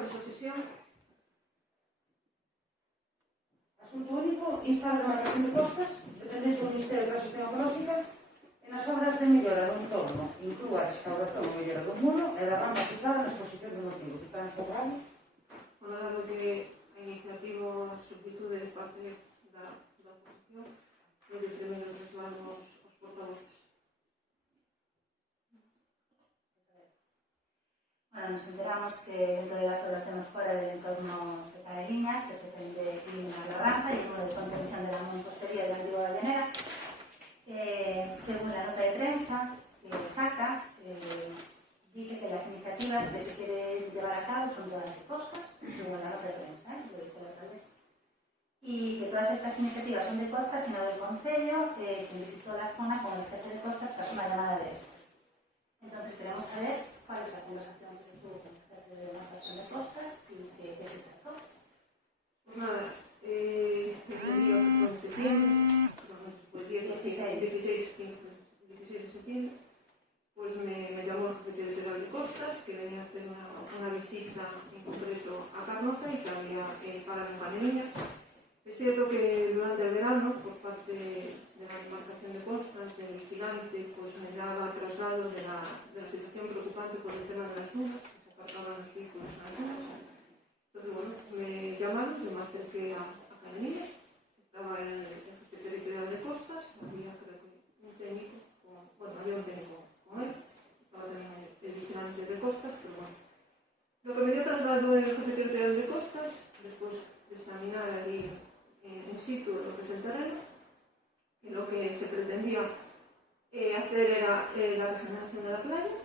desta sesión. Asunto único, insta a demarcación de costas, dependente do Ministerio de Transición Ecolóxica, e nas obras de mellora do entorno, inclúa a restauración e mellora do muro e da rampa citada na exposición de motivo, que está en favorável. Bueno, dado que a iniciativa substitude de parte da oposición, eu lhe primeiro traslado os portavoces. Bueno, nos enteramos que dentro de las obras fuera del entorno de Caneliñas se pretende eliminar la rampa y el muro de contención de la mampostería de la antigua ballenera. Según la nota de prensa que saca, dice que las iniciativas que se quieren llevar a cabo son todas de costas, según la nota de prensa, lo dice la alcaldesa. Y que todas estas iniciativas son de costas, sino del Concello, quien visitó la zona con el jefe de costas tras una llamada de esto. Entonces queremos saber cuál es la conversación que tuvo con el jefe de demarcación de costas y qué se trató. Pues nada, ese día fue en septiembre, pues 16 de septiembre, pues me llamó el jefe territorial de costas, que venía a hacer una visita en concreto a Carnota y que había parado en Caneliñas. Es cierto que durante el verano, por parte de la demarcación de costas, del vigilante, pues me daba traslado de la situación preocupante por el tema de las dunas, que se aparcaban los vehículos en las dunas. Entonces, bueno, me llamaron, yo me acerqué a Caneliñas, estaba el jefe territorial de costas, había creo que un técnico, había un técnico con él, estaba también el vigilante de costas, pero bueno. Lo que me dio traslado el jefe territorial de costas, después de examinar allí in situ lo que es el terreno, y lo que se pretendía hacer era la regeneración de la playa,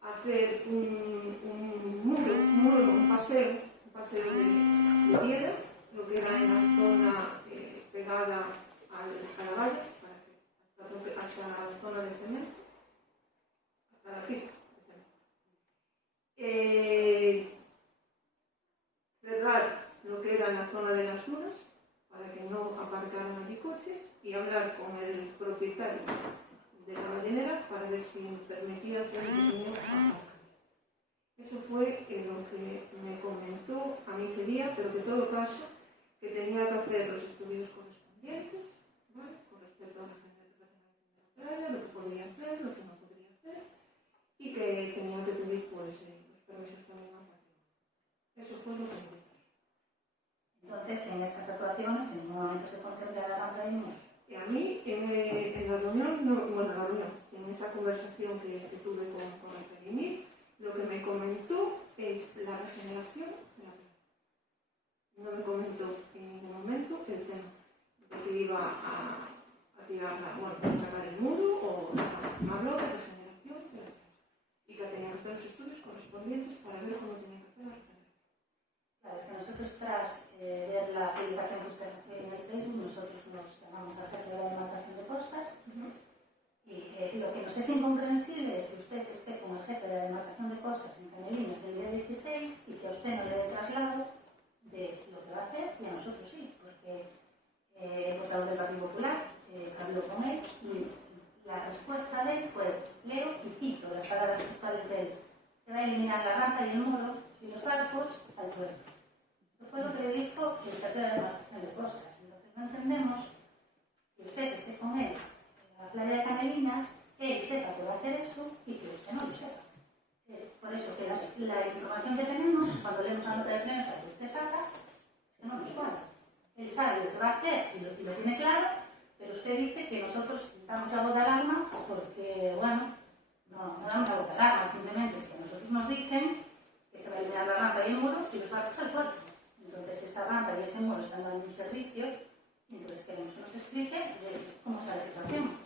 hacer un paseo de piedra, lo que era en la zona pegada a la valla, hasta la zona de cemento, hasta la pista de cemento. Cerrar lo que era en la zona de las dunas, para que no aparcaran allí coches, y hablar con el propietario de la ballenera para ver si permitía hacer un pequeño aparcamiento. Eso fue lo que me comentó a mí ese día, pero que en todo caso que tenía que hacer los estudios correspondientes, ¿vale?, con respecto a la regeneración de la playa, lo que podría hacer, lo que no podría hacer, y que tenía que pedir pues, los permisos también a patrimonio. Eso fue lo que me dijo. Entonces, en estas actuaciones, en ningún momento se contempla la rampa de niños. Y a mí, en la reunión, en esa conversación que tuve con el Perimir, lo que me comentó es la regeneración de la playa. No me comentó en ningún momento el tema de que iba a sacar el muro o me habló de regeneración de la playa. Y que tenía que hacer los estudios correspondientes para ver cómo tenía que hacer la regeneración. Claro, es que nosotros tras ver la publicación que usted hace en el Facebook, nosotros nos llamamos al jefe de la demarcación de costas y lo que nos es incomprensible es que usted esté con el jefe de la demarcación de costas en Caneliñas el día 16 y que a usted no le dé traslado de lo que va a hacer y a nosotros sí, porque el portavoz del Partido Popular habló con él y la respuesta de él fue, leo y cito las palabras textuales de él: se va a eliminar la rampa y el muro y los barcos al puerto. Esto fue lo que dijo el jefe de la demarcación de costas. Entonces no entendemos que usted esté con él en la playa de Caneliñas, él sepa que va a hacer eso y que usted no lo sepa. Por eso que la información que tenemos, cuando leemos la nota de prensa que usted saca, es que no nos cuadra. Él sabe lo que va a hacer y lo tiene claro, pero usted dice que nosotros damos la voz de alarma porque, bueno, no damos la voz de alarma, simplemente es que nosotros nos dicen que se va a eliminar la rampa y el muro y los barcos al puerto. Entonces esa rampa y ese muro están dando un servicio y entonces queremos que nos explique cómo está la situación.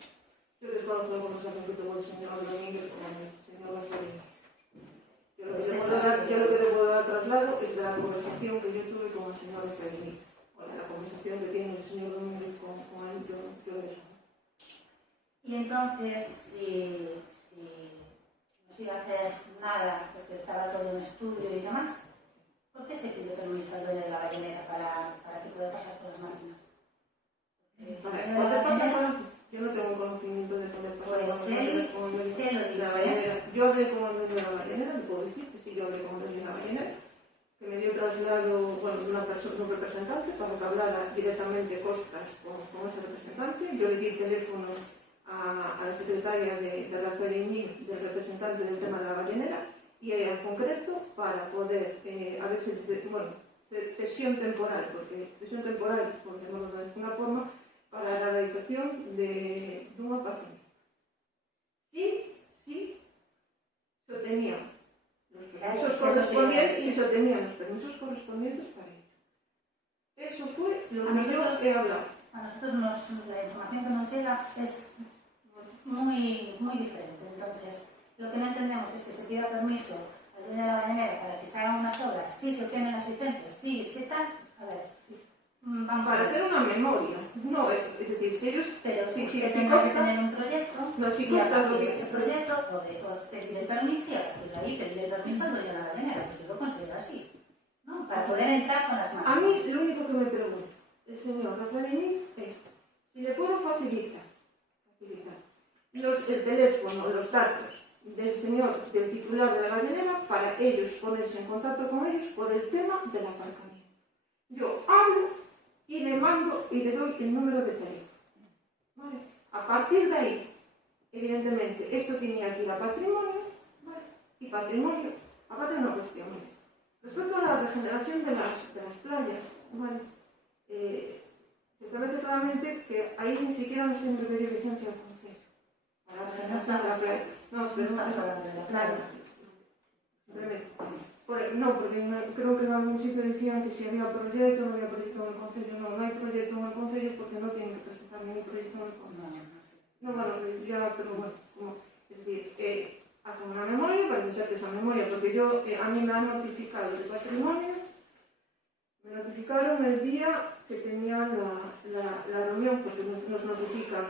Yo desconozco la conversación que tuvo el señor Domínguez con el señor Vasarino. Yo lo que te puedo dar traslado es de la conversación que yo tuve con el señor Vasarino. O la conversación que tiene el señor Domínguez con él, yo de eso. Y entonces, si no se iba a hacer nada porque estaba todo en estudio y demás, ¿por qué se pidió permiso al dueño de la ballenera para que pueda pasar por las máquinas? Yo no tengo conocimiento de poder pasar Pues él la ballenera. Yo hablé con el dueño de la ballenera, le puedo decir que sí, yo hablé con el dueño de la ballenera, traslado, bueno, de una persona, un representante, para que hablara directamente Costas con ese representante. Yo le di el teléfono a la secretaria de Rafael Iñiz, del representante del tema de la ballenera, y ella en concreto para poder, a ver si, bueno, cesión temporal, por llamarlo de alguna forma, para la realización de un apartamento. Sí, se tenían los permisos correspondientes para ello. Eso fue lo que yo he hablado. A nosotros la información que nos llega es muy diferente. Entonces, lo que no entendemos es que se pida permiso al dueño de la ballenera para que se hagan unas obras, sí se obtienen las licencias, sí tal. A ver, vamos para hacer una memoria. No, es decir, si ellos... Pero si que Costas, tener un proyecto, no, si y a Costas partir lo de que... ese proyecto, o pedir el permiso, y a partir de ahí pedir el permiso al dueño de la ballenera, porque yo lo considero así, ¿no? Para poder entrar con las manos. A mí, lo único que me pregunta el señor Rafael Iñiz es si le puedo facilitar el teléfono, los datos del señor, del titular de la ballenera, para ellos ponerse en contacto con ellos por el tema del aparcamiento. Yo hablo y le mando y le doy el número de teléfono. ¿Vale? A partir de ahí, evidentemente, esto tiene aquí la patrimonio, ¿vale? Y patrimonio, aparte de una cuestión. Respecto a la regeneración de las playas, ¿vale? Se establece claramente que ahí ni siquiera nos tienen que pedir licencia al Consejo para la regeneración de la playa. No, pero no es claro. Simplemente. No, porque creo que en algún sitio decían que si había proyecto, no había proyecto en el Consejo. No, no hay proyecto en el Consejo porque no tienen que presentar ningún proyecto en el Consejo. No, bueno, ya, pero bueno, como, es decir, hacen una memoria, parece ser que esa memoria, porque yo, a mí me han notificado de patrimonio, me notificaron el día que tenían la reunión, porque nos notifican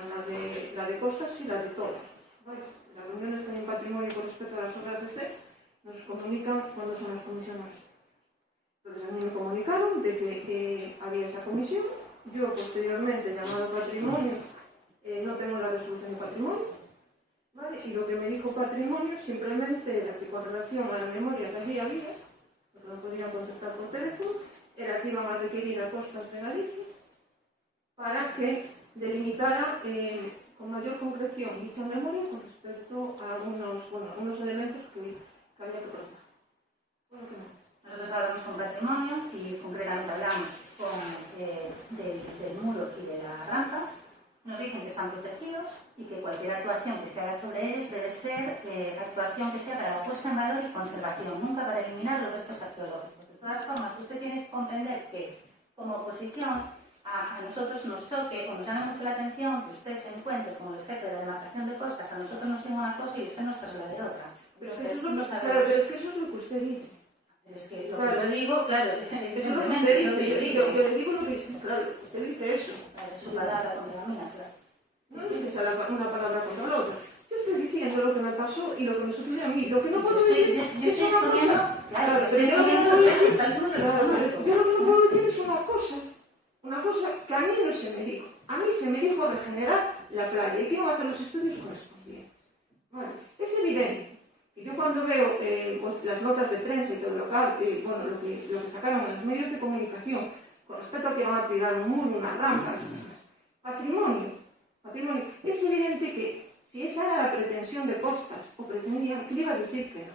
la de Costas y la de todas. ¿Vale? Las reuniones que hay en patrimonio con respecto a las obras de usted, nos comunican cuando son las comisiones. Entonces a mí me comunicaron de que había esa comisión. Yo posteriormente, llamado a patrimonio, no tengo la resolución de patrimonio, ¿vale? Y lo que me dijo patrimonio simplemente era que con relación a la memoria que había, porque no podían contestar por teléfono, era que iban a requerir a Costas de Galicia para que delimitara con mayor concreción dicha memoria con respecto a algunos elementos que había que tratar. Bueno, nosotros hablamos con patrimonio y concretamente hablamos del muro y de la rampa. Nos dicen que están protegidos y que cualquier actuación que se haga sobre ellos debe ser actuación que sea para la puesta en valor y conservación, nunca para eliminar los restos arqueológicos. De todas formas, usted tiene que comprender que, como oposición, a nosotros nos choque o nos llame mucho la atención que usted se encuentre como el jefe de la demarcación de Costas, a nosotros nos diga una cosa y usted nos traslade otra. Pero es que eso es lo que usted dice. Pero es que lo que yo digo, claro, eso es lo que usted dice. Yo le digo lo que dice, claro, usted dice eso. Claro, es su palabra contra la mía, claro. No dices una palabra contra la otra. Yo estoy diciendo lo que me pasó y lo que me sucedió a mí. Lo que no puedo decir es una cosa. Claro, pero yo lo que no puedo decir, yo lo que no puedo decir es una cosa que a mí no se me dijo. A mí se me dijo regenerar la playa y que iban a hacer los estudios correspondientes. Bueno, es evidente que yo cuando veo pues, las notas de prensa y todo lo que sacaron en los medios de comunicación con respecto a que iban a tirar un muro, unas rampas, patrimonio, es evidente que si esa era la pretensión de Costas o pretendían, le iba a decir que no.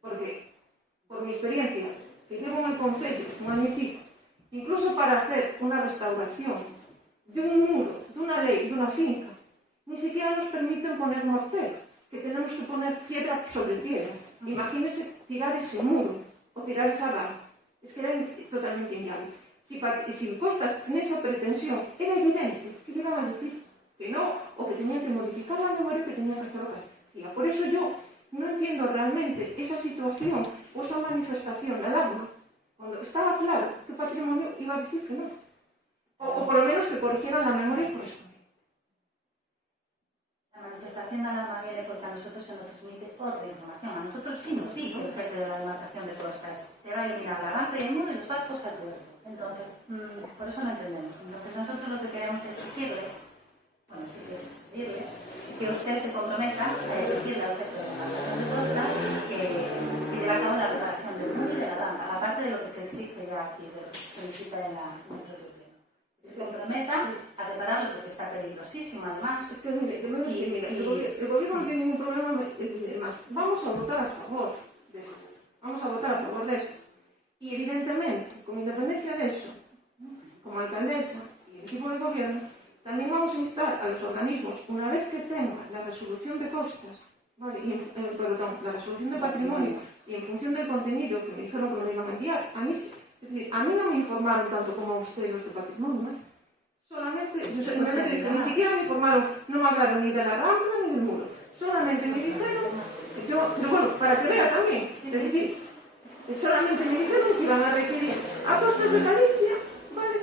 Porque, por mi experiencia, que llevo en el Concello, un año y pico, incluso para hacer una restauración de un muro, de una ley, de una finca, ni siquiera nos permiten poner mortero, que tenemos que poner piedra sobre piedra. Imagínese tirar ese muro o tirar esa rampa. Es que era totalmente inviable. Si Costas tenía esa pretensión, era evidente que le iban a decir que no, o que tenían que modificar la memoria, que tenían que hacer otra. Por eso yo no entiendo realmente esa situación o esa manifestación de alarma, cuando estaba claro que patrimonio iba a decir que no. O por lo menos que corrigieran la memoria correspondiente. La manifestación de alarma viene porque a nosotros se nos transmite otra información. A nosotros sí nos dice el jefe de la demarcación de Costas. Se va a eliminar la rampa y el muro y los barcos al puerto. Entonces, por eso no entendemos. Entonces, nosotros lo que queremos es que usted se comprometa a exigirle al jefe de la demarcación de Costas que lleve a cabo la reparación del muro y de la rampa, aparte de lo que se exige aquí de lo que se solicita en el propio pleno. Se comprometa a repararlo porque está peligrosísimo, además. Es que, mire, el gobierno no tiene ningún problema, más, vamos a votar a favor de esto. Vamos a votar a favor de esto. Y evidentemente, con independencia de eso, como alcaldesa y el equipo de gobierno, también vamos a instar a los organismos, una vez que tengan la resolución de costas, ¿vale? Perdón, la resolución de patrimonio, y en función del contenido que me dijeron que me iban a enviar, a mí, es decir, a mí no me informaron tanto como a ustedes los de patrimonio, ¿eh? Solamente, ni siquiera me informaron, no me hablaron ni de la Rambla ni del muro, solamente me dijeron, pero bueno, para que vea también, es decir, solamente me dijeron que iban a requerir a costas de Galicia, ¿vale?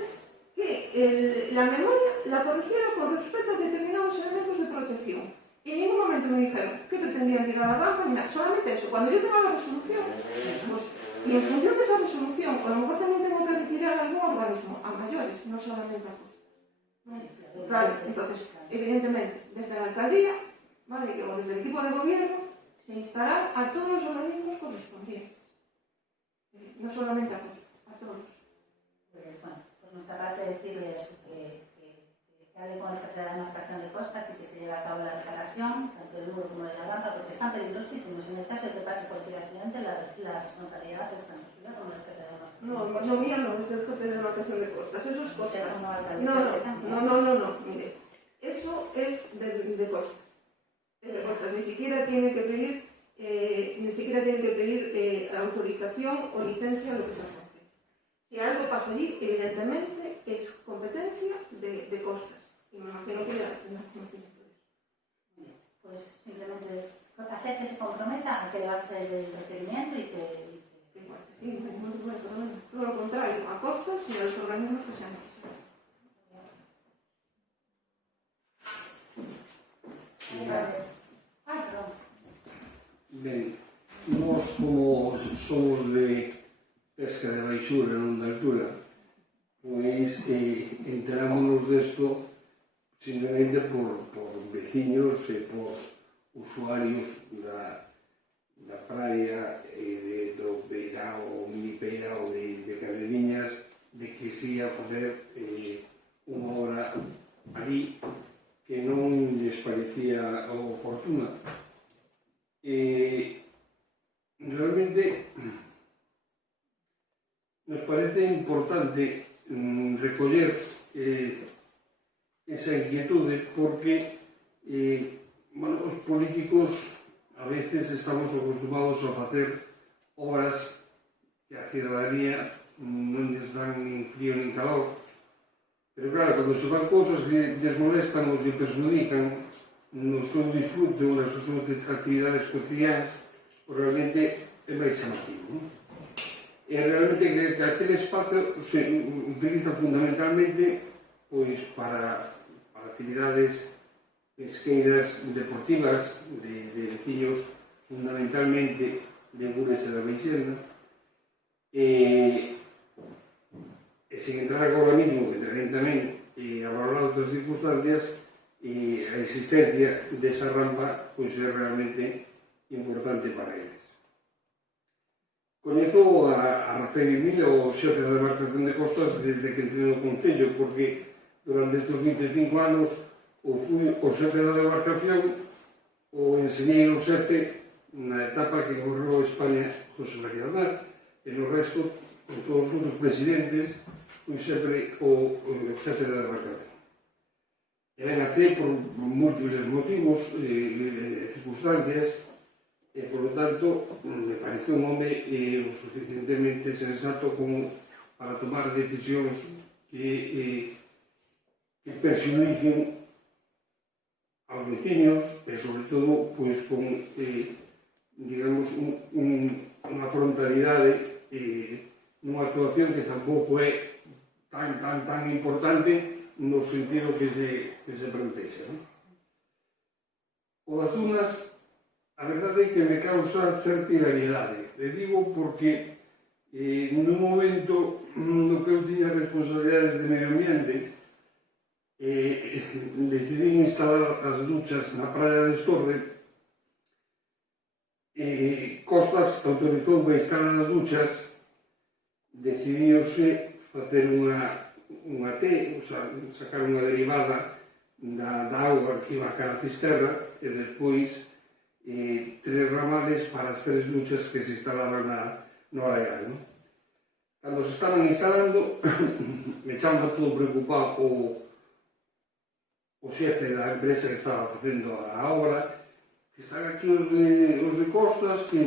Que la memoria la corrigiera con respecto a determinados elementos de protección. Y en ningún momento me dijeron que pretendían llegar a la Rambla ni nada, solamente eso. Cuando yo tenga la resolución, pues, y en función de esa resolución, a lo mejor también tengo que requerir a algún organismo, a mayores, no solamente a costas. Claro, entonces, evidentemente, desde la alcaldía, ¿vale? O desde el equipo de gobierno, se instará a todos los organismos correspondientes. No solamente a todos. Pues bueno, por nuestra parte decirle eso, que hable con el jefe de la demarcación de costas y que se lleve a cabo la reparación, tanto del muro como de la rampa, porque están peligrosísimos. En el caso de que pase cualquier accidente, la responsabilidad es tanto suya como del jefe de la demarcación. No mía, no, es del jefe de demarcación de costas, eso es costas. No, mire, eso es de costas. Es de costas, ni siquiera tiene que pedir autorización o licencia a lo que se hace. Si algo pasa allí, evidentemente es competencia de costas. Y me imagino que ya no tiene por eso. Pues simplemente hacer que se comprometa a que le hace el requerimiento y que... Igual que sí, no hay ningún problema. Todo lo contrario, a costas y a los organismos que sean necesarios. Ben, nós como somos de pesca de baixura, non de altura, pois enterámonos desto simplemente por veciños e por usuarios da praia do Beirao, mini Beirao de Carreriñas, de que se ia facer unha obra ali que non lles parecía oportuna. Realmente nos parece importante recoller esa inquietude porque os políticos a veces estamos acostumados a facer obras que a cidadanía non lles dan nin frío nin calor, pero claro, cando se fan cousas que lles molestan ou que perjudican no seu disfrute ou nas súas actividades cotidianas, realmente é máis chamativo. E realmente que aquele espacio se utiliza fundamentalmente para actividades pesqueiras deportivas de veciños, fundamentalmente de Gures e da Beixenda, e sin entrar agora mismo, que tamén a valorar outras circunstancias, e a existencia desa rampa pois é realmente importante para eles. Coñezo a Rafael Emilio, o xefe da demarcación de costas, desde que entrei no Concello, porque durante estes 25 anos ou fui o xefe da demarcación ou enseñei o xefe na etapa que gobernou España José María Aznar, e no resto, con todos os outros presidentes, fui sempre o xefe da demarcación. E ben a fe por múltiples motivos e circunstancias, e, por lo tanto, me parece un home o suficientemente sensato como para tomar decisións que perxudiquen aos veciños e, sobre todo, pois con, digamos, unha frontalidade nunha actuación que tampouco é tan importante no sentido que se plantexa. O das dunas, a verdade é que me causa certa hilaridade. Le digo porque nun momento no que eu tiña responsabilidades de medio ambiente, decidí instalar as duchas na praia de Estorde. Costas autorizou a instalar as duchas decidíose facer unha T, o sea, sacar unha derivada da auga que iba a cara a cisterra e despois 3 ramales para as 3 luchas que se instalaban no areal, non? Cando se estaban instalando, me chama todo preocupado o xefe da empresa que estaba facendo a obra, que están aquí os de Costas, que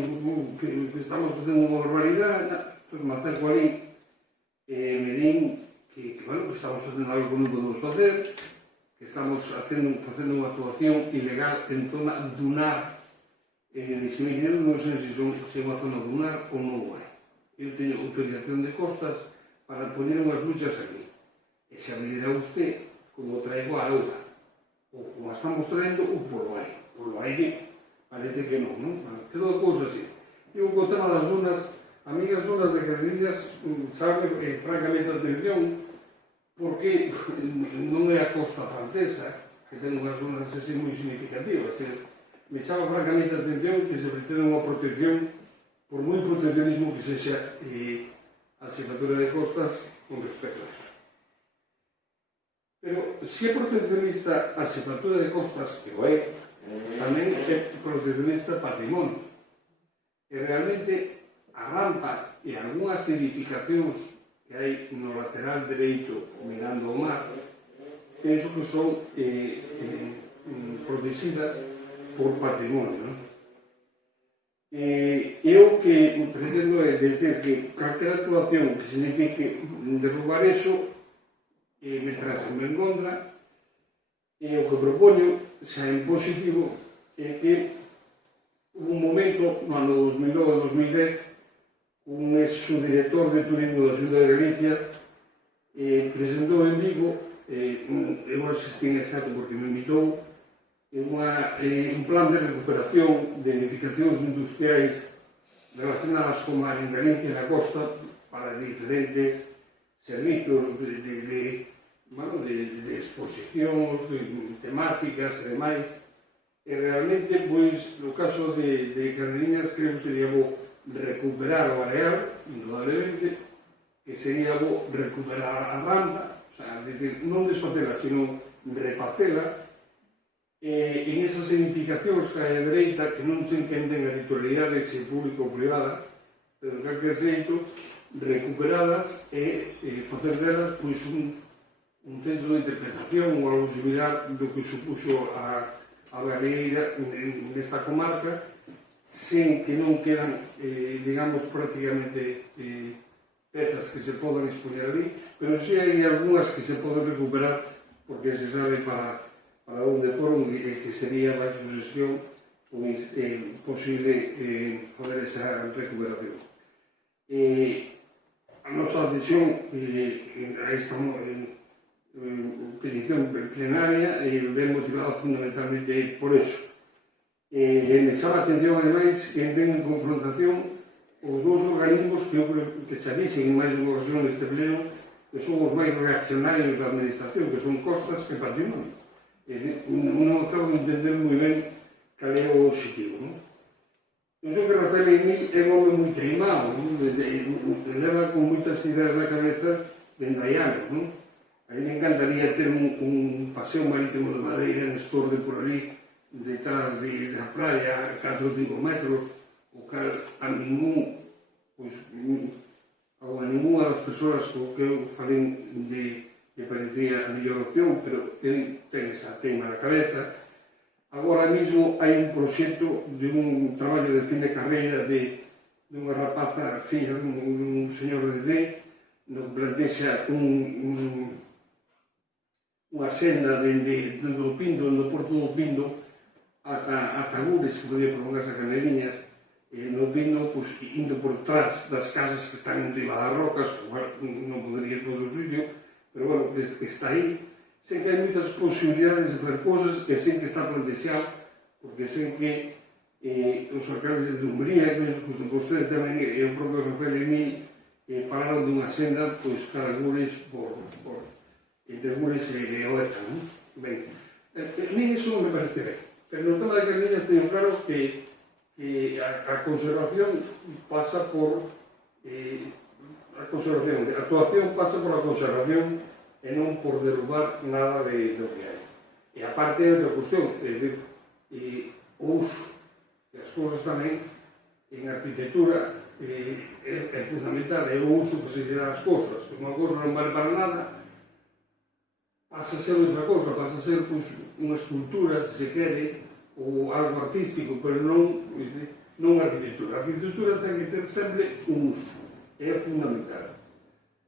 estamos facendo unha barbaridade, entón me acerco ali e me din que estamos facendo algo que non podemos facer, que estamos facendo unha actuación ilegal en zona dunar. Dixeme, eu non sei se é unha zona dunar ou non é. Eu teño autorización de Costas para poñer unhas luchas aquí. E xa me dirá usted como traigo a auga. Ou como a estamos traendo ou polo aire. Polo aire parece que non, non? Quedou a cousa así. E o tema das dunas, a mí as dunas de Carrillas sabe francamente atención porque non é a costa francesa que ten unhas dunas así moi significativas. Me chama francamente a atención que se pretende unha protección, por moi proteccionismo que sexa a xefatura de Costas con respecto a eso. Pero se é proteccionista a xefatura de Costas, que o é, tamén é proteccionista patrimonio. E realmente a rampa e algunhas edificacións que hai no lateral dereito mirando ao mar, penso que son protegidas por patrimonio, non? Eu que pretendo é dizer que calquera actuación que signifique derrubar eso mentras me encontra, o que propoño xa en positivo é que hubo un momento no ano 2009-2010 un ex-subdirector de turismo da Xunta de Galicia presentou en Vigo, eu asistí en exacto porque me invitou, un plan de recuperación de edificacións industriais relacionadas con mar en Galicia e na costa para diferentes servizos de exposicións, de temáticas e demais. E realmente, pois, no caso de Cardeñas, creo que sería bo recuperar o areal, indudablemente, que sería bo recuperar a rampa, o sea, non desfacela, sino refacela, en esas edificacións que hai a dereita que non se entenden a titularidade se público ou privada, pero en calquer xeito recuperadas e facer delas pois un centro de interpretación ou algo similar do que supuxo a Galeira nesta comarca, sen que non quedan, digamos, prácticamente pezas que se podan expoñer ali, pero si hai algunhas que se poden recuperar porque se sabe para onde foron e que sería a sucesión posible fazer esa recuperación. A nosa adhesión a esta petición plenaria ben motivada fundamentalmente por eso. Me chama a atención, ademais, que entren en confrontación os dous organismos que eu creo que xa dixen en máis unha ocasión neste pleno que son os máis reaccionarios da administración, que son Costas e Patrimonio. Non acabo de entender moi ben cal é o objetivo, non? Penso que Rafael Emil é un home moi teimado, leva con moitas ideas na cabeza dende hai anos, non? A mí me encantaría ter un paseo marítimo de madeira en Estorde por ali, detrás da praia, 4 ou 5 metros, o cal a ninguna das persoas co que eu falei que parecía a mellor opción, pero ten esa teima na cabeza. Agora mesmo hai un proxecto de un traballo de fin de carreira de unha rapaza filla dun señor de D, no que plantexa unha senda dende o Pindo, do Porto do Pindo, ata Gures, que podía prolongarse a Caneliñas, no Pindo, indo por trás das casas que están enriba das rocas, que non podería ir todo o suyo, pero, bueno, desde que está aí, sei que hai moitas posibilidades de fazer cousas que sei que está plantexado, porque sei que os alcaldes de Dumbría, que vostede tamén, e o propio Rafael Emil, falaron dunha senda, pois, cara Gures, entre Gures e Oeza, non? Ben, nem iso non me parece ben, pero no tema de Cardeñas teño claro que a conservación pasa por... A conservación. A actuación pasa por a conservación e non por derrubar nada do que hai. E aparte é outra cuestión, é dicir, o uso, e as cousas tamén, en arquitectura, é fundamental, é o uso que se dá as cousas. Unha cousa non vale para nada, pasa a ser outra cousa, pasa a ser unha escultura, se quere, ou algo artístico, pero non arquitectura. A arquitectura ten que ter sempre un uso, é fundamental.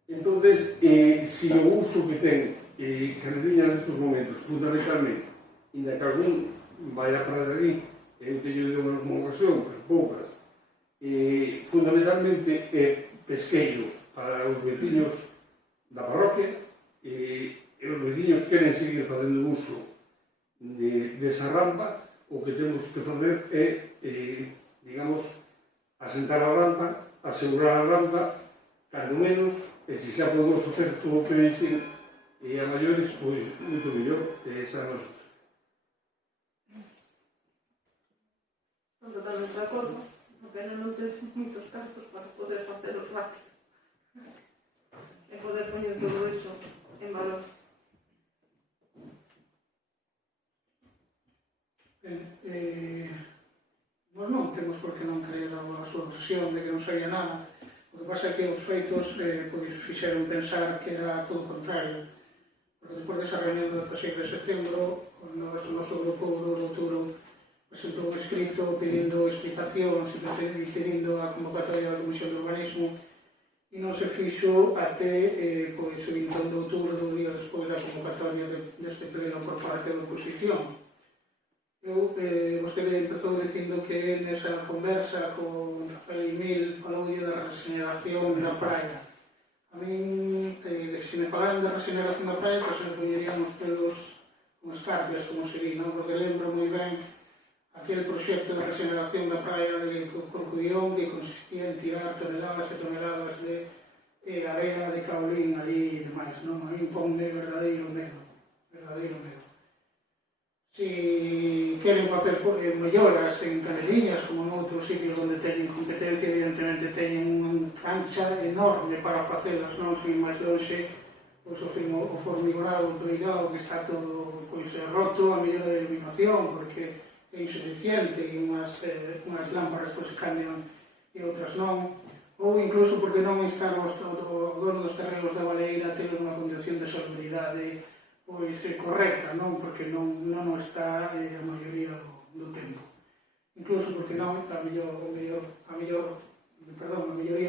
Entón, se o uso que ten Caneliña nestes momentos, fundamentalmente, inda que algún vai a parar ali, eu teño de unha ocasión, pero poucas, fundamentalmente é pesqueiro para os veciños da parroquia, e os veciños queren seguir facendo uso desa rampa. O que temos que facer é, digamos, asentar a rampa, asegurar a rampa, cando menos, e se xa podemos facer todo o que dixen a maiores, pois, moito mellor, e esa é a nosa. Estou totalmente de acordo. A pena non ter moitos cartos para poder facer os rápido. E poder poñer todo iso en valor. Nós non temos por que non creer a súa versión de que non sabía nada. O que pasa é que os feitos pois, fixeron pensar que era todo o contrario. Porque despois desa reunión do 16 de setembro, cando o noso grupo do Outubro presentou un escrito pedindo explicacións e pedindo a convocatoria da Comisión de Urbanismo, e non se fixo até pois, o 21 de outubro, do día despois da convocatoria deste pleno por parte da oposición. Vostede empezou dicindo que nesa conversa con Rafael Emil faloulle da regeneración da praia. A min, se me falaran da regeneración da praia, pois me poñerían os pelos con escarpias, como se di, non? Porque lembro moi ben aquel proxecto de regeneración da praia de Corcubión que consistía en tirar toneladas e toneladas de arena de caolín ali e demais, non? A min ponme verdadeiro medo, verdadeiro medo. Si queren facer melloras en Caneliñas, como en outros sitios onde teñen competencia, evidentemente teñen unha cancha enorme para facelas, non? Sin máis longe, pois o formigorado do Igao, que está todo pois, roto, a mellora de iluminación, porque é insuficiente, e unhas lámparas pois, cambian e outras non, ou incluso porque non está o dono dos terrenos da Baleira a ter unha condición de salubridade pois correcta, non? Porque non está a maioría do tempo. Incluso porque non a maioría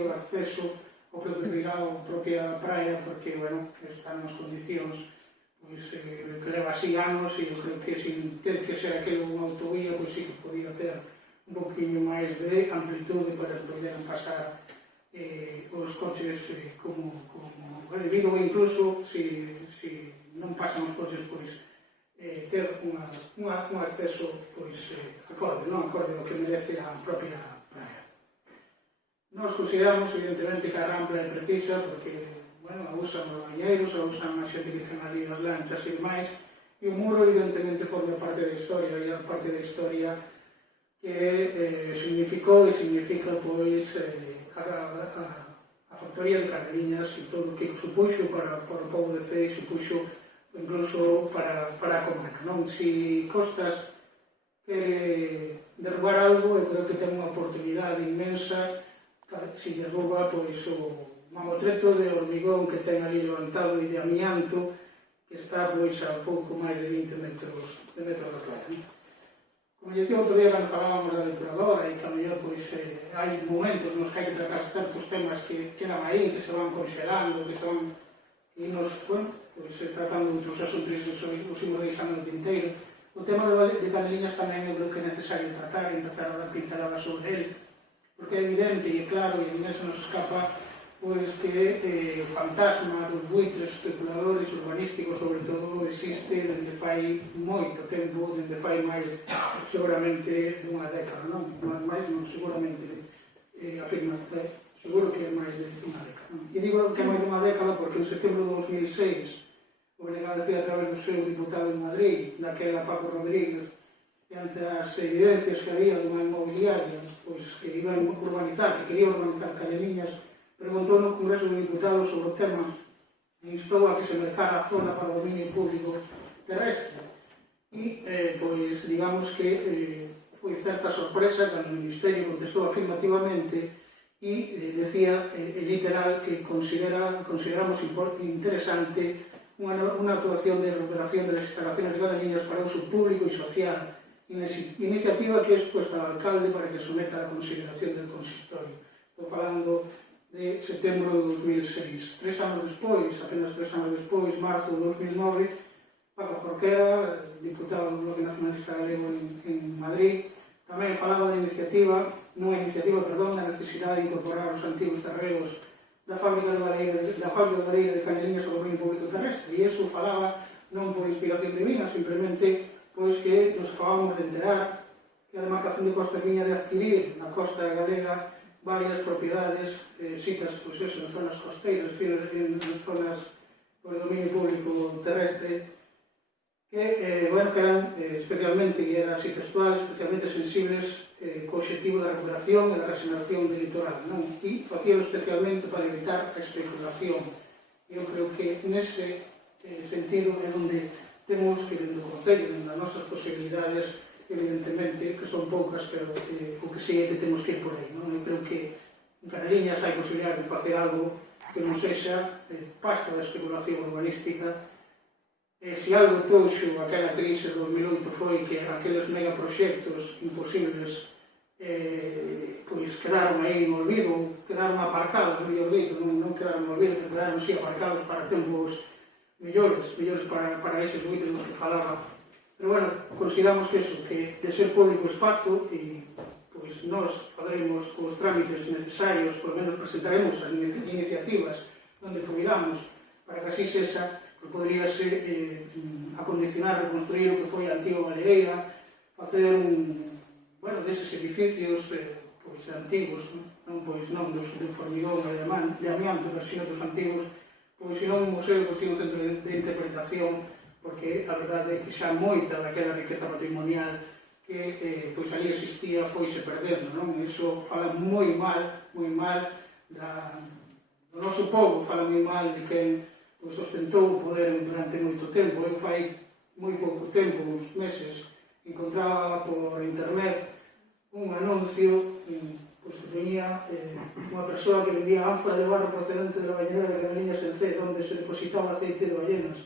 do acceso ao propio Igao, a propia praia, porque, bueno, están nas condicións pois, que leva así anos, e eu creo que sin ter que ser aquilo unha autovía, pois sí que podía ter un poquinho máis de amplitude para que poderan pasar os coches como debido, incluso, se non pasan os coches, pois, ter un acceso pois, acorde, non acorde ao que merece a propia praia. Nós consideramos, evidentemente, que a rampla é precisa, porque, bueno, a usan os bañeiros, a usan a xente que ten ali as lanchas e demais, e o muro, evidentemente, forma parte da historia, e a parte da historia que significou e significa, pois, a factoría de Caneliñas e todo o que supuxo para o povo de Cee, supuxo incluso para a comarca, non? Si Costas quere derrubar algo, eu creo que ten unha oportunidade inmensa si derruba pois, o mamotreto de hormigón que ten ali levantado e de amianto que está pois, a pouco máis de 20 metros da praia. Como dicía outro día cando falábamos da depuradora e que a mellor pois, hai momentos nos que hai que tratar certos temas que eran aí, que se van conxelando, que se van e nos, bueno, pois, tratando outros asuntos e os imos deixando no tinteiro. O tema de Caneliñas tamén eu creo que é necesario tratar e empezar a dar pinceladas sobre ele, porque é evidente e claro, e en eso nos escapa pois que o fantasma dos buitres especuladores urbanísticos sobre todo existe dende fai moito tempo, dende fai máis seguramente dunha década, non? Máis non, seguramente afirma, seguro que é máis de unha década. E digo que é máis de unha década porque en setembro de 2006 o delegado decía a través do seu diputado en Madrid, daquela Paco Rodríguez, e ante as evidencias que había dunha inmobiliaria pois, que iba a urbanizar, que quería urbanizar Caneliñas, preguntou no Congreso de Diputados falou sobre o tema e instou a que se mercara a zona para o dominio público terrestre. E, pois, digamos que foi certa sorpresa cando o Ministerio contestou afirmativamente e decía, literal, que consideramos interesante unha actuación de recuperación de las instalaciones de Canariñas para uso público e social, iniciativa que é expuesta ao alcalde para que someta a consideración del consistorio. Estou falando de setembro de 2006. 3 anos despois, apenas 3 anos despois, marzo de 2009, Paco Jorquera, diputado do Bloque Nacionalista Galego en Madrid, tamén falaba da iniciativa, da necesidade de incorporar os antigos terreos da fábrica de Vareira de Canariñas ao dominio público terrestre. E iso falaba non por inspiración divina, simplemente pois que nos acabamos de enterar que a demarcación de Costa viña de adquirir na costa galega varias propiedades citas, pois eso, en zonas costeiras, en zonas do dominio público terrestre, que, bueno, que eran especialmente, e era así textual, especialmente sensibles co objetivo da recuperación e da regeneración do litoral, non? E facían especialmente para evitar a especulación. Eu creo que nese sentido é onde temos que, dentro do Concello, dentro das nosas posibilidades, evidentemente, que son poucas, pero o que sí é que temos que ir por aí, non? Eu creo que en Canariñas hai posibilidade de facer algo que non sexa pasto da especulación urbanística. Se algo trouxo aquela crise de 2008 foi que aqueles megaproxectos imposibles pois quedaron aí no olvido, quedaron aparcados, mellor dito, non quedaron no olvido, quedaron así aparcados para tempos mellores para eses ruídos dos que falaba. Pero, bueno, consideramos que eso, que de ser público espazo, e pois nós faremos os trámites necesarios, por lo menos presentaremos as iniciativas onde cuidamos para que así sexa, podría ser acondicionar, reconstruir o que foi a antiga Baleeira, facer deses edificios pois antigos, non dos de formigón e de amianto, pero sino dos antigos, pois senón un museo, pois un centro de interpretación, porque a verdade é que xa moita daquela riqueza patrimonial que pois ali existía foise perdendo, non? Iso fala moi mal do noso povo, fala moi mal de quen ostentou o poder durante moito tempo. Eu fai moi pouco tempo, uns meses, encontraba por internet un anuncio que venía unha persoa que vendía ánfora de barro procedente de la bañera de Canariñas en C, onde se depositaba aceite de ballenas.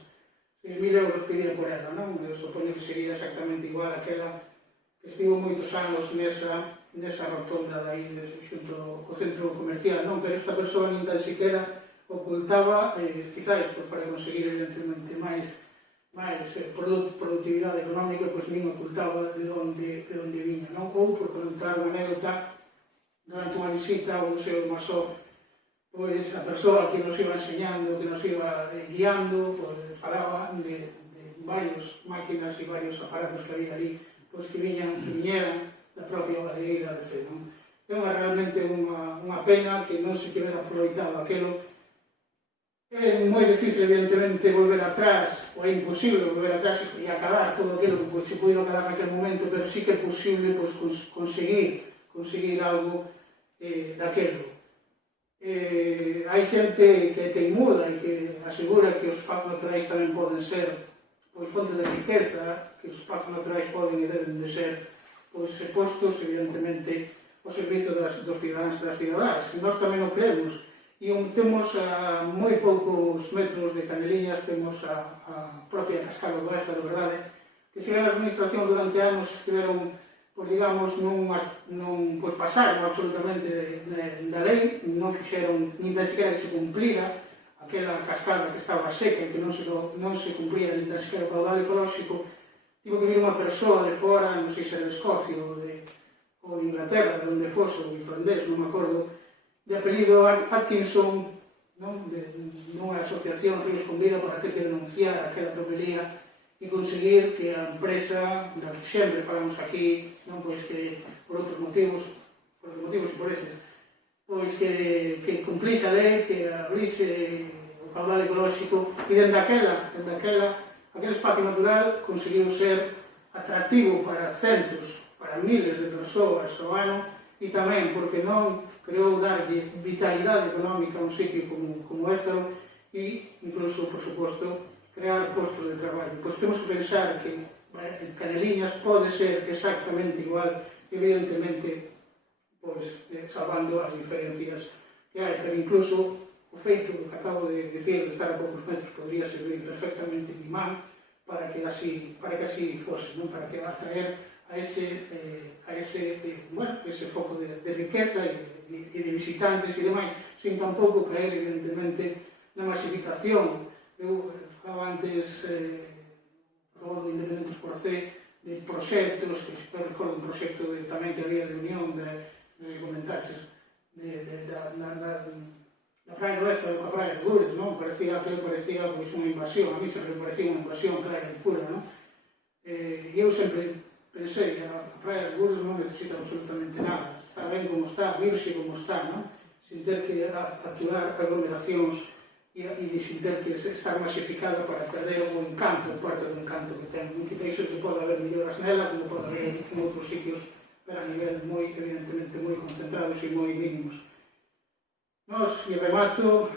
6.000 euros pedía por ela, non? Eu supoño que sería exactamente igual aquela que estivo moitos anos nesa rotonda de aí, xunto ao centro comercial, non? Pero esta persoa nin tan siquiera ocultaba, quizás para conseguir evidentemente máis productividade económica, pois nin ocultaba de onde viña, non? Ou, por contar unha anécdota, durante unha visita ao Museo do Masó, pois a persoa que nos iba enseñando, que nos iba guiando, pois falaba de varias máquinas e varios aparatos que había ali, pois que viñeran da propia Baleeira de C, non? É realmente unha pena que non se tivera aproveitado aquelo. É moi difícil, evidentemente, volver atrás, ou é imposible volver atrás e acabar todo aquilo que se pudiera acabar naquele momento, pero sí que é posible conseguir algo daquelo. Hai xente que é teimuda e que asegura que os espazos naturais tamén poden ser fonte de riqueza, que os espazos naturais poden e deben de ser postos, evidentemente, ao servicio dos cidadáns e das cidadás. E nós tamén o creemos. E temos a moi poucos metros de Canariñas, temos a propia Cascada do Baeza, de verdade, que se a administración durante anos tiveron, digamos, non pasaron absolutamente da lei, non fixeron, nin tan siquiera que se cumplira aquela cascada que estaba seca e que non se cumplía nin tan siquiera o caudal ecolóxico. Tivo que vir unha persoa de fora, non sei se era de Escocia ou de Inglaterra, de onde fose, ou irlandés, non me acordo, de apelido Atkinson, nunha asociación Ríos con Vida, para ter que denunciar aquela tropelía e conseguir que a empresa, da que sempre falamos aquí, pois que por outros motivos e por estes, pois que cumplise a lei, que abrise o caudal ecolóxico, e dende aquel espacio natural conseguiu ser atractivo para miles de persoas ao ano, e tamén, porque non, creou darlle vitalidade económica a un sitio como Ézaro e, incluso, por suposto, crear postos de traballo. Pois temos que pensar que Caneliñas pode ser exactamente igual, evidentemente, pois, salvando as diferencias que hai, pero incluso o feito que acabo de dicir de estar a poucos metros podría servir perfectamente de imán para que así fose, non? Para que atraer a ese foco de riqueza e de visitantes e demais, sin tampouco caer, evidentemente, na masificación. Eu falaba antes de Independentes por C, de proxectos, que eu recordo un proxecto tamén que había de unión de comentaxes da praia do Ézaro coa praia de Gures, non? Parecía pois unha invasión, a mí sempre me parecía unha invasión clara e pura, non? E eu sempre pensei, a praia de Gures non necesita absolutamente nada, está ben como está, virxe como está, non? Sin ter que actuar aglomeracións e sin ter que estar masificada para perder o encanto, o parte do encanto que ten. Non quita iso que pode haber melloras nela, como pode haber en outros sitios, pero a nivel moi, evidentemente, moi concentrados e moi mínimos. Nos, e remato,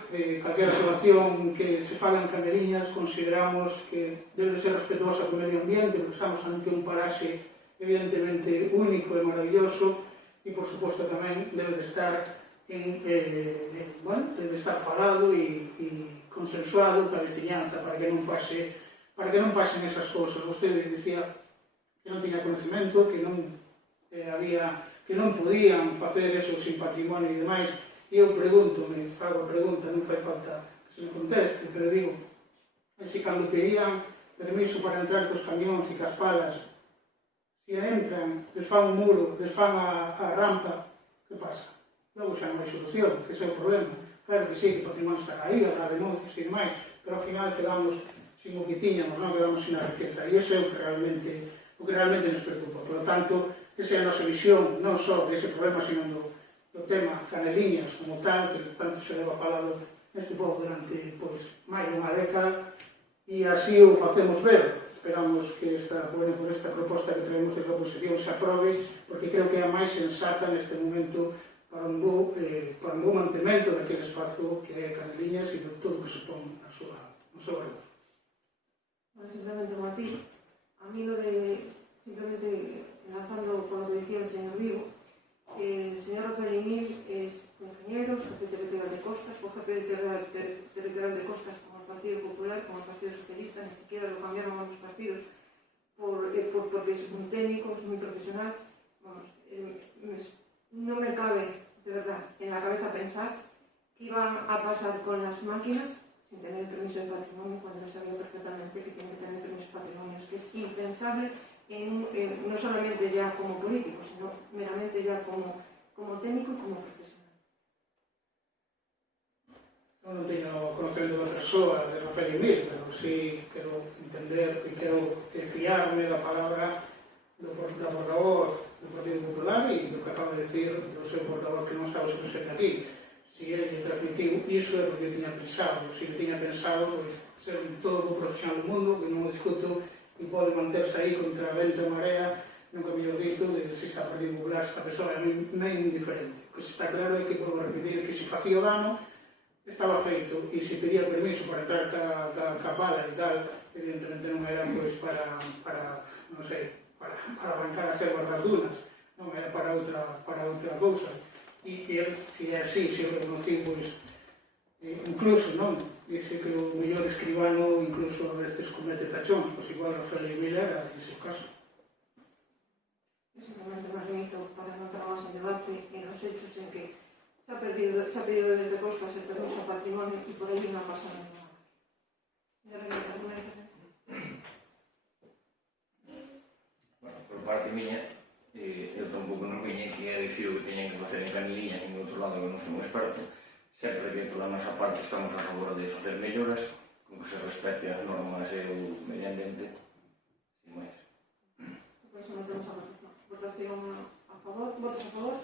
calquera situación que se fala en Caneliñas, consideramos que debe ser respetuosa co medio ambiente, porque estamos ante un paraxe evidentemente único e maravilloso, e, por suposto, tamén debe de estar debe estar falado e consensuado para a veciñanza, para que non pasen esas cousas. Vostede dicía que non tiña conocimento, que non podían facer eso sin patrimonio e demais. E eu fago a pregunta, non fai falta que se me conteste, pero digo, se cando pedían permiso para entrar cos camións e cas palas, se entran, les fan un muro, les fan a rampa, que pasa? Logo xa non hai solución, que ese é o problema. Claro que sí, que o patrimonio está caído, a denuncias e demais, pero ao final quedamos sin o que tiñamos, non quedamos sin a riqueza, e ese é o que realmente nos preocupa. Por lo tanto, esa é a nosa visión, non só dese problema, sino do tema Caneliñas como tal, que tanto se leva falado neste povo durante máis de unha década, e así o facemos ver. Esperamos que por esta proposta que traemos desde a oposición se aprobe, porque creo que é a máis sensata neste momento para un bo mantemento daquele espazo que é Caneliñas e de todo o que se pon no seu redor. Simplemente un matiz. A mí lo de, simplemente enlazando con lo que decía el señor Vigo, el señor Rafael Emil es ingeniero, jefe territorial de Costas, fue jefe territorial de Costas como el Partido Popular, como el Partido Socialista, ni siquiera lo cambiaron a los partidos porque es un técnico, es muy profesional. Vamos, no me cabe, de verdad, en la cabeza pensar que iban a pasar con las máquinas sin tener permiso de patrimonio, cuando no sabía perfectamente que tienen que tener permiso de patrimonio. Es que es impensable, no solamente ya como político, sino meramente ya como técnico y como profesional. Non teño conocendo da persoa de Rafael Emil, pero sí quero entender e quero fiarme da palabra da portavoz do Partido Popular e do que acaba de decir do seu portavoz que non está o presente aquí. Se ele transmitiu iso é porque eu tiña pensado. Se eu tiña pensado, ser todo o profesional do mundo, que non o discuto, e pode manterse aí contra a vento e marea, nunca mellor dito, de se está Partido Popular, esta persoa é moi indiferente. O que está claro é que, por repetir, que se facía o dano, estaba feito, e se pedía permiso para entrar ca pala e tal, evidentemente non era para non sei, para arrancar as ervas das dunas, non era para outra cousa. E se é así, se eu reconocí, incluso, non? Dice que o mellor escribano incluso a veces comete tachóns, pois igual Rafael Emil era ese caso. Es el momento más bonito para no entrar más en debate en los hechos en que se ha pedido desde Costas el permiso a patrimonio y por ahí no ha pasado nada. Bueno, por parte miña, eu tampouco non viña que a dicir o que teñen que facer en Caneliña, nin do outro lado, que non son un experto. Sempre que pola nosa parte estamos a favor de facer melloras, con que se respete as normas e o medio ambiente, sin máis. Por eso non temos a votación a favor. ¿Votos a favor?